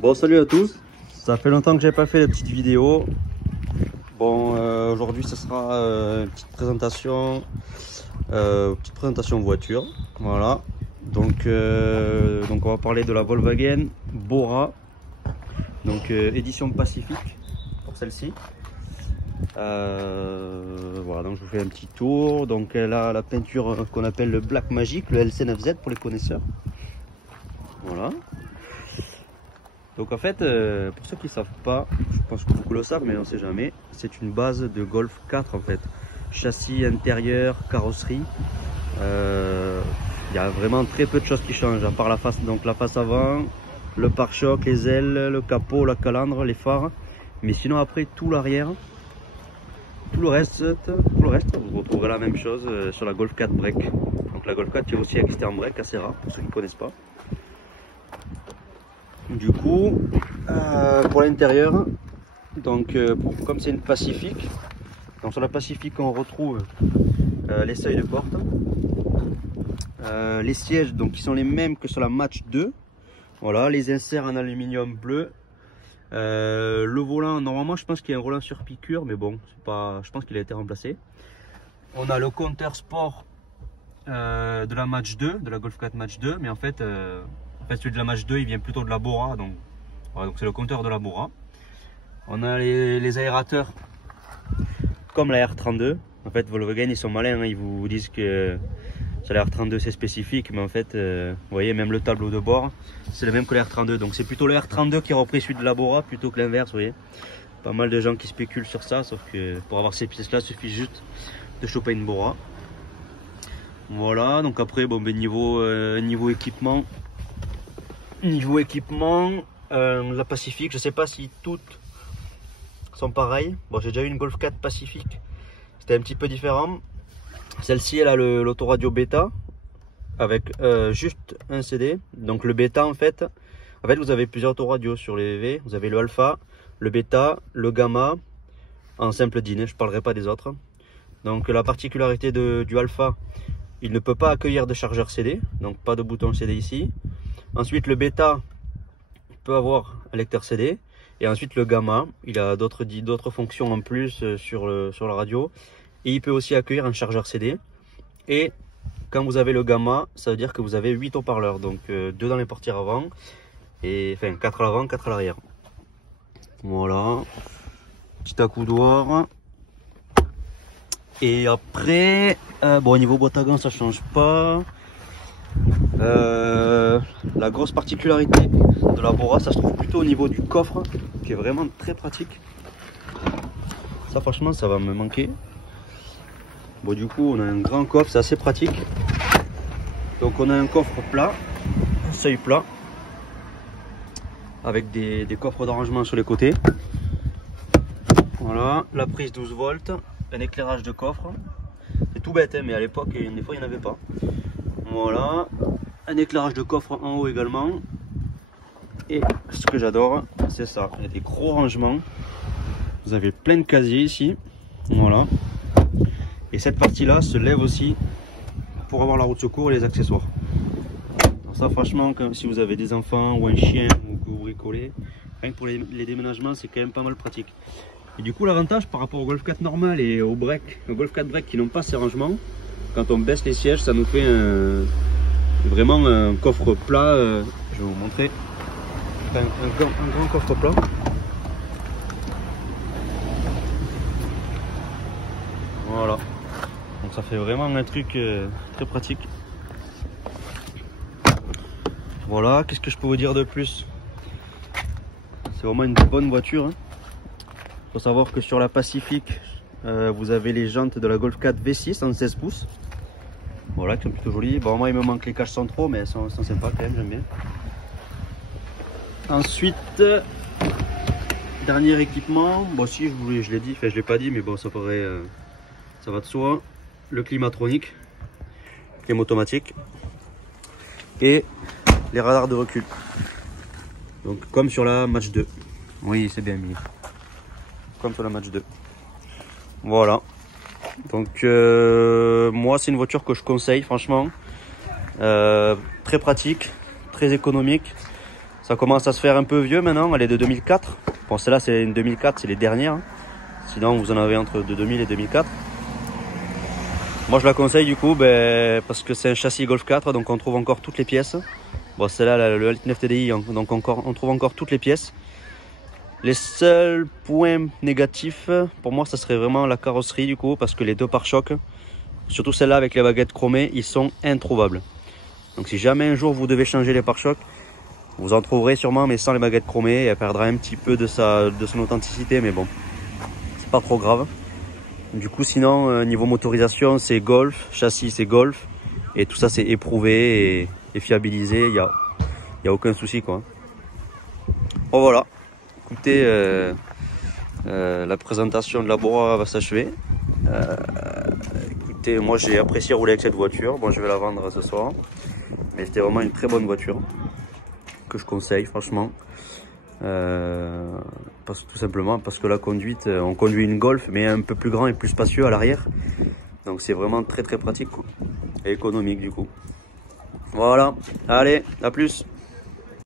Bon, salut à tous. Ça fait longtemps que j'ai pas fait de petite vidéo. Bon, aujourd'hui ce sera une petite présentation voiture. Voilà. Donc on va parler de la Volkswagen Bora. Donc édition Pacifique pour celle-ci. Voilà, donc je vous fais un petit tour. Donc elle a la peinture qu'on appelle le Black Magic, le LC9Z pour les connaisseurs. Voilà. Donc en fait, pour ceux qui ne savent pas, je pense que beaucoup le savent, mais on ne sait jamais, c'est une base de Golf 4 en fait. Châssis, intérieur, carrosserie. Il y a vraiment très peu de choses qui changent, à part la face, donc la face avant, le pare-choc, les ailes, le capot, la calandre, les phares. Mais sinon après tout l'arrière, tout le reste, vous retrouverez la même chose sur la Golf 4 Break. Donc la Golf 4 qui est aussi externe break, assez rare pour ceux qui ne connaissent pas. Du coup, pour l'intérieur, donc comme c'est une Pacifique, donc sur la Pacifique on retrouve les seuils de porte, les sièges donc qui sont les mêmes que sur la Match 2, voilà, les inserts en aluminium bleu, le volant normalement je pense qu'il y a un volant sur piqûre, mais bon c'est pas, je pense qu'il a été remplacé. On a le compteur sport de la Match 2, de la Golf 4 Match 2, mais en fait celui de la Match 2 il vient plutôt de la Bora, donc voilà, donc c'est le compteur de la Bora. On a les aérateurs comme la R32. En fait Volkswagen ils sont malins, hein, ils vous disent que sur la R32 c'est spécifique, mais en fait vous voyez même le tableau de bord c'est le même que la R32, donc c'est plutôt la R32 qui a repris celui de la Bora plutôt que l'inverse. Vous voyez, pas mal de gens qui spéculent sur ça, sauf que pour avoir ces pièces là il suffit juste de choper une Bora. Voilà, donc après bon ben niveau équipement, la Pacifique, je sais pas si toutes sont pareilles. Bon, j'ai déjà eu une Golf 4 Pacifique, c'était un petit peu différent. Celle-ci elle a l'autoradio bêta avec juste un CD. Donc le bêta en fait vous avez plusieurs autoradios sur les V. Vous avez le alpha, le bêta, le gamma en simple DIN, je parlerai pas des autres. Donc la particularité du alpha, il ne peut pas accueillir de chargeur CD, donc pas de bouton CD ici. Ensuite le bêta peut avoir un lecteur CD, et ensuite le gamma, il a d'autres fonctions en plus sur la radio, et il peut aussi accueillir un chargeur CD. Et quand vous avez le gamma, ça veut dire que vous avez 8 haut-parleurs, donc 2 dans les portières avant, et enfin 4 à l'avant, 4 à l'arrière. Voilà, petit accoudoir. Et après, bon, au niveau boîte à gants ça change pas. La grosse particularité de la Bora, ça se trouve plutôt au niveau du coffre, qui est vraiment très pratique. Ça franchement ça va me manquer. Bon, du coup on a un grand coffre, c'est assez pratique. Donc on a un coffre plat, un seuil plat, avec des coffres d'arrangement sur les côtés. Voilà, la prise 12 volts, un éclairage de coffre. C'est tout bête hein, mais à l'époque des fois il n'y en avait pas. Voilà, un éclairage de coffre en haut également. Et ce que j'adore, c'est ça, il y a des gros rangements. Vous avez plein de casiers ici. Voilà. Et cette partie là se lève aussi pour avoir la roue de secours et les accessoires. Donc ça franchement, si vous avez des enfants ou un chien ou que vous bricolez, rien que pour les déménagements c'est quand même pas mal pratique. Et du coup l'avantage par rapport au Golf 4 normal et au Golf 4 Break qui n'ont pas ces rangements, quand on baisse les sièges ça nous fait vraiment un coffre plat. Je vais vous montrer un grand coffre plat. Voilà, donc ça fait vraiment un truc très pratique. Voilà, qu'est-ce que je peux vous dire de plus? C'est vraiment une bonne voiture, hein. Faut savoir que sur la Pacifique, vous avez les jantes de la Golf 4 V6 en 16 pouces. Voilà, qui sont plutôt jolies. Bon, moi il me manque les caches centraux, mais elles sont sympas quand même, j'aime bien. Ensuite, dernier équipement, bon si je l'ai dit, enfin je l'ai pas dit, mais bon ça paraît, ça va de soi. Le climatronique, clim automatique, et les radars de recul. Donc comme sur la Match 2. Oui, c'est bien mis. Comme sur la Match 2. Voilà. Donc moi c'est une voiture que je conseille franchement. Très pratique, très économique. Ça commence à se faire un peu vieux maintenant, elle est de 2004. Bon, celle-là c'est une 2004, c'est les dernières. Sinon vous en avez entre de 2000 et 2004. Moi je la conseille du coup parce que c'est un châssis Golf 4, donc on trouve encore toutes les pièces. Bon, celle-là, le Elite 9 TDI, donc on trouve encore toutes les pièces. Les seuls points négatifs, pour moi, ça serait vraiment la carrosserie du coup, parce que les deux pare-chocs, surtout celle-là avec les baguettes chromées, ils sont introuvables. Donc si jamais un jour vous devez changer les pare-chocs, vous en trouverez sûrement, mais sans les baguettes chromées, elle perdra un petit peu de son authenticité, mais bon, c'est pas trop grave. Du coup, sinon, niveau motorisation, c'est Golf, châssis c'est Golf, et tout ça c'est éprouvé et fiabilisé, il y a aucun souci quoi. Bon voilà, écoutez, la présentation de la Bora va s'achever. Écoutez, moi j'ai apprécié rouler avec cette voiture. Bon, je vais la vendre ce soir, mais c'était vraiment une très bonne voiture que je conseille franchement. Tout simplement parce que la conduite, on conduit une Golf mais un peu plus grand et plus spacieux à l'arrière, donc c'est vraiment très pratique quoi. Et économique du coup. Voilà, allez, à plus.